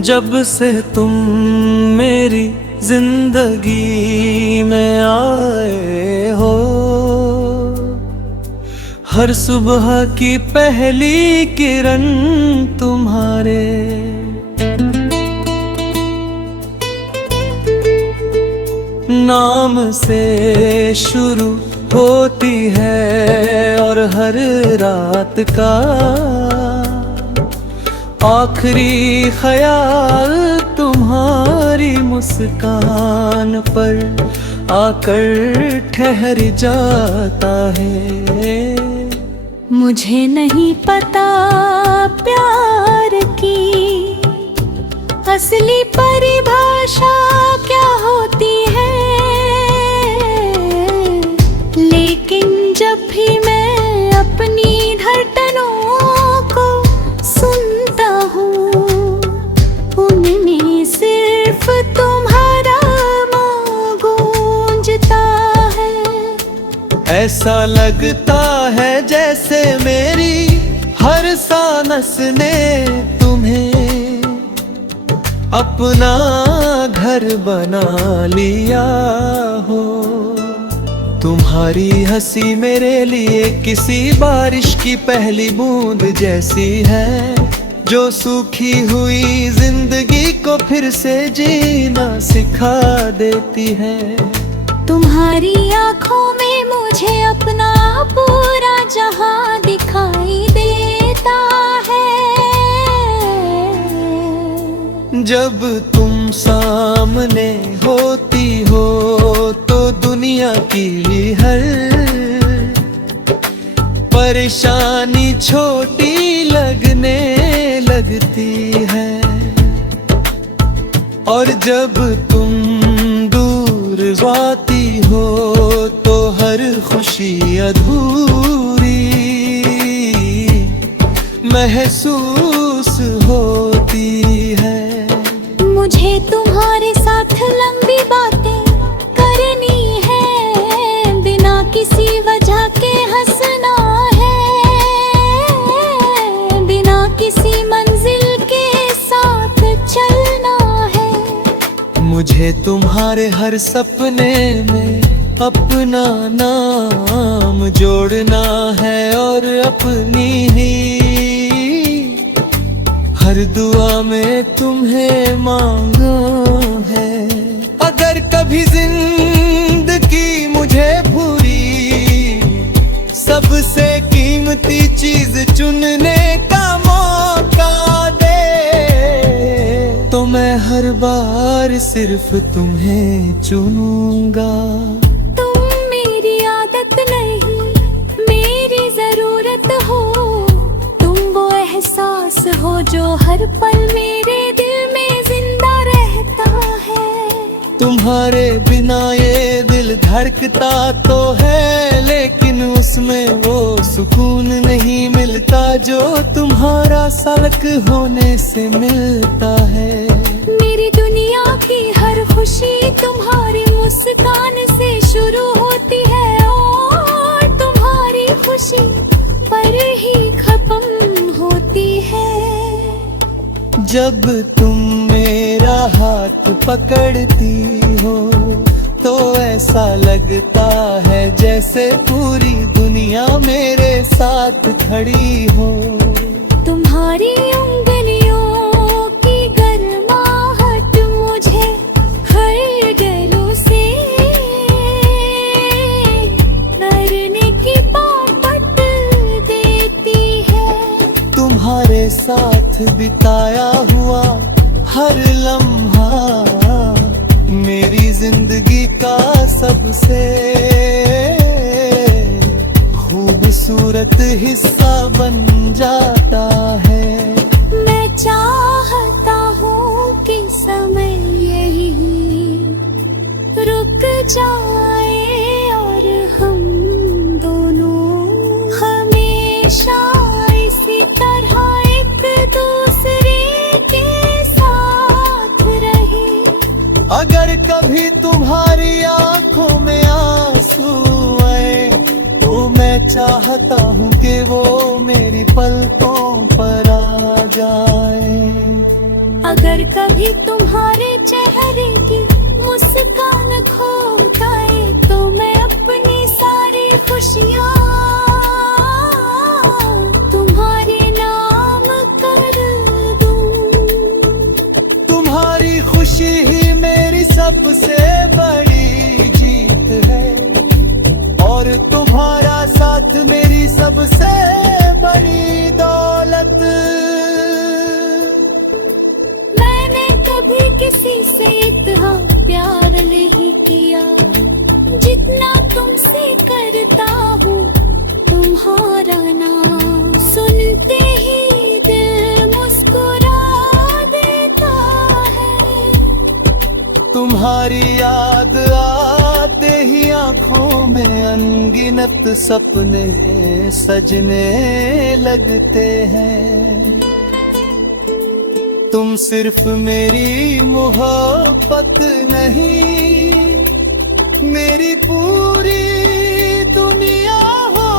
जब से तुम मेरी जिंदगी में आए हो, हर सुबह की पहली किरण तुम्हारे नाम से शुरू होती है और हर रात का आखिरी ख्याल तुम्हारी मुस्कान पर आकर ठहर जाता है। मुझे नहीं पता प्यार की असली परिभाषा क्या होती है, लेकिन जब भी मैं अपनी धड़कनों को सुनता हूँ, उनमें सिर्फ तुम्हारा नाम गूंजता है। ऐसा लगता है जैसे मेरी हर सांस ने तुम्हें अपना घर बना लिया हो। तुम्हारी हंसी मेरे लिए किसी बारिश की पहली बूंद जैसी है, जो सूखी हुई जिंदगी को फिर से जीना सिखा देती है। तुम्हारी आँखों में मुझे अपना पूरा जहां दिखाई देता है। जब तुम सामने होती हो तो दुनिया की हर परेशानी छोटी लगने लगती है, और जब तुम दूर जाती हो तो हर खुशी अधूरी महसूस होती है। मुझे तुम्हारे साथ लंबी बातें करनी है, बिना किसी वजह के हंसना है, बिना किसी मंजिल के साथ चलना है। मुझे तुम्हारे हर सपने में अपना नाम जोड़ना है, और अपनी ही हर दुआ में तुम्हें मांगा है। अगर कभी जिंदगी मुझे पूरी सबसे कीमती चीज चुनने का मौका दे, तो मैं हर बार सिर्फ तुम्हें चुनूंगा। तुम मेरी आदत नहीं, मेरी जरूरत हो, तुम वो एहसास हो जो हर पल मेरे दिल में जिंदा रहता है। तुम्हारे बिना ये दिल धड़कता तो है, लेकिन उसमें वो सुकून नहीं मिलता जो तुम्हारा सालक होने से मिलता है। मेरी दुनिया की हर खुशी तुम्हारी मुस्कान से शुरू होती है, और तुम्हारी खुशी पर ही खत्म होती है। जब तुम मेरा हाथ पकड़ती हो तो ऐसा लगता है जैसे पूरी दुनिया मेरे साथ खड़ी हो। तुम्हारी उंगलियों की गर्माहट मुझे हर गलों से डरने की बात देती है। तुम्हारे साथ बिताया हुआ हर लम्हा मेरी जिंदगी का सबसे खूबसूरत हिस्सा बन जाता है। मैं चाहता हूँ कि समय यही रुक जाए और हम दोनों हमेशा इसी तरह एक दूसरे के साथ रहे। अगर कभी तुम्हारी आंखों में आंसू आए तो मैं चाहता हूँ कि वो मेरी पलकों पर आ जाए। अगर कभी तुम्हारे चेहरे की मुस्कान खो जाए तो मैं अपनी सारी खुशियाँ तुम्हारे नाम कर दूं। तुम्हारी खुशी ही मेरी सबसे बड़ी जीत है, और तुम्हारा साथ मेरी सबसे बड़ी दौलत। मैंने कभी किसी से इतना प्यार नहीं किया जितना तुमसे करता हूँ तुम्हारा नाम। सुनते ही दिल मुस्कुरा देता है। तुम्हारी याद आते ही आंखों में अनगिनत सपने सजने लगते हैं। तुम सिर्फ मेरी मोहब्बत नहीं, मेरी पूरी दुनिया हो।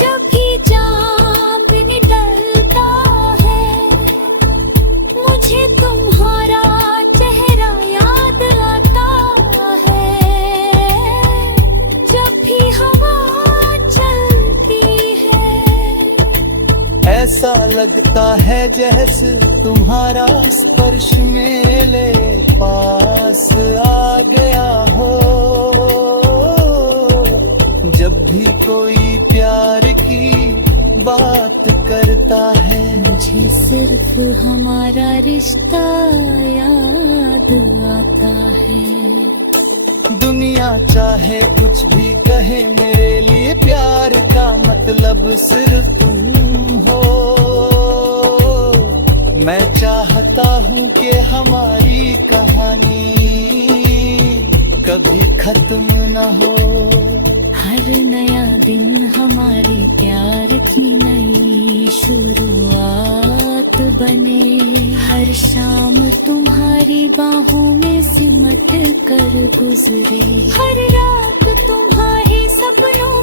जब भी चाँद निकलता है मुझे तुम्हारा चेहरा याद आता है। जब भी हवा चलती है ऐसा लगता है जैसे तुम्हारा स्पर्श मेरे पास आ गया हो। जब भी कोई प्यार की बात करता है मुझे सिर्फ हमारा रिश्ता याद आता है। दुनिया चाहे कुछ भी कहे, मेरे लिए प्यार का मतलब सिर्फ तुम हो। मैं चाहता हूँ कि हमारी कहानी कभी खत्म न हो। हर नया दिन हमारे प्यार की नई शुरुआत बने। हर शाम तुम्हारी बाहों में सिमट कर गुजरे। हर रात तुम्हारे सपनों